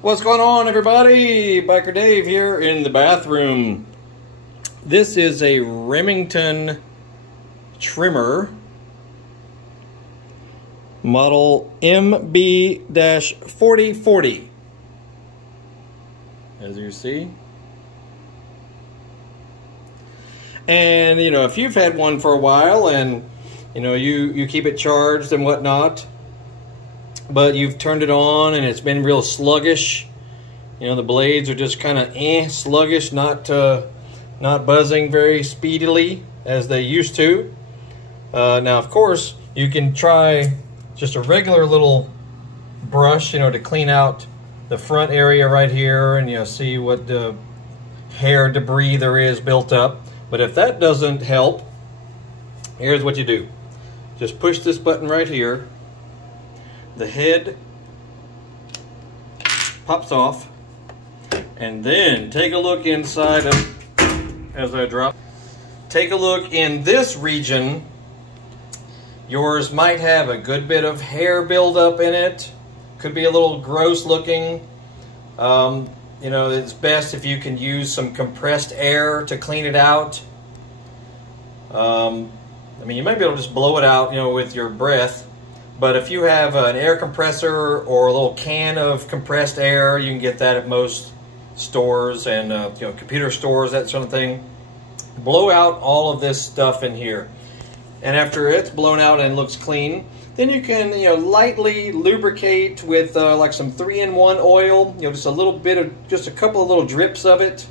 What's going on, everybody? Biker Dave here in the bathroom. This is a Remington trimmer, model MB-4040. As you see. And, you know, if you've had one for a while and, you know, you keep it charged and whatnot, but you've turned it on and it's been real sluggish. You know, the blades are just kind of sluggish, not buzzing very speedily as they used to. Now, of course, you can try just a regular little brush, you know, to clean out the front area right here and, you know, see what the hair debris there is built up. But if that doesn't help, here's what you do. Just push this button right here. The head pops off, and then take a look inside of, as I drop, take a look in this region. Yours might have a good bit of hair buildup in it. Could be a little gross looking. You know, it's best if you can use some compressed air to clean it out. I mean, you might be able to just blow it out, you know, with your breath. But if you have an air compressor or a little can of compressed air, you can get that at most stores and you know, computer stores, that sort of thing. Blow out all of this stuff in here, and after it's blown out and looks clean, then you can, you know, lightly lubricate with like some 3-in-1 oil. You know, just a little bit of, just a couple of little drips of it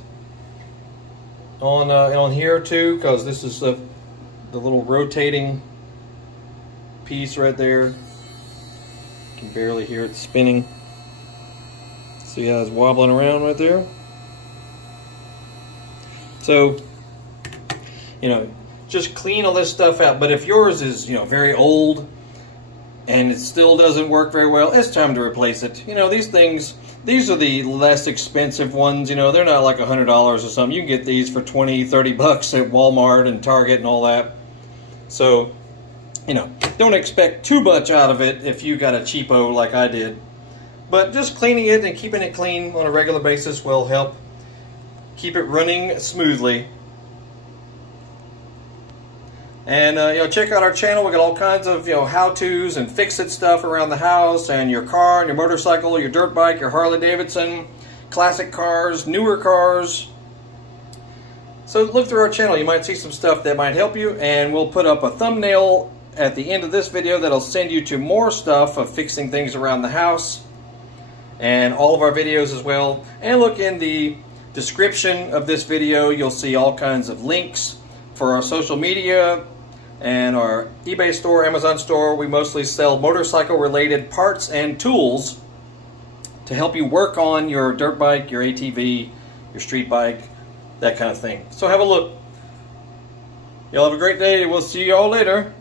on here too, because this is the little rotating piece right there. You can barely hear it spinning. See how it's wobbling around right there? So, you know, just clean all this stuff out. But if yours is, you know, very old and it still doesn't work very well, it's time to replace it. You know, these things, these are the less expensive ones. You know, they're not like $100 or something. You can get these for 20, 30 bucks at Walmart and Target and all that. So, you know, don't expect too much out of it if you got a cheapo like I did. But just cleaning it and keeping it clean on a regular basis will help keep it running smoothly. And, you know, check out our channel. We got all kinds of, you know, how-tos and fix-it stuff around the house and your car and your motorcycle, your dirt bike, your Harley Davidson, classic cars, newer cars. So look through our channel. You might see some stuff that might help you, and we'll put up a thumbnail at the end of this video that'll send you to more stuff of fixing things around the house and all of our videos as well. And look in the description of this video, you'll see all kinds of links for our social media and our eBay store, Amazon store. We mostly sell motorcycle related parts and tools to help you work on your dirt bike, your ATV, your street bike, that kind of thing. So have a look. Y'all have a great day. We'll see you all later.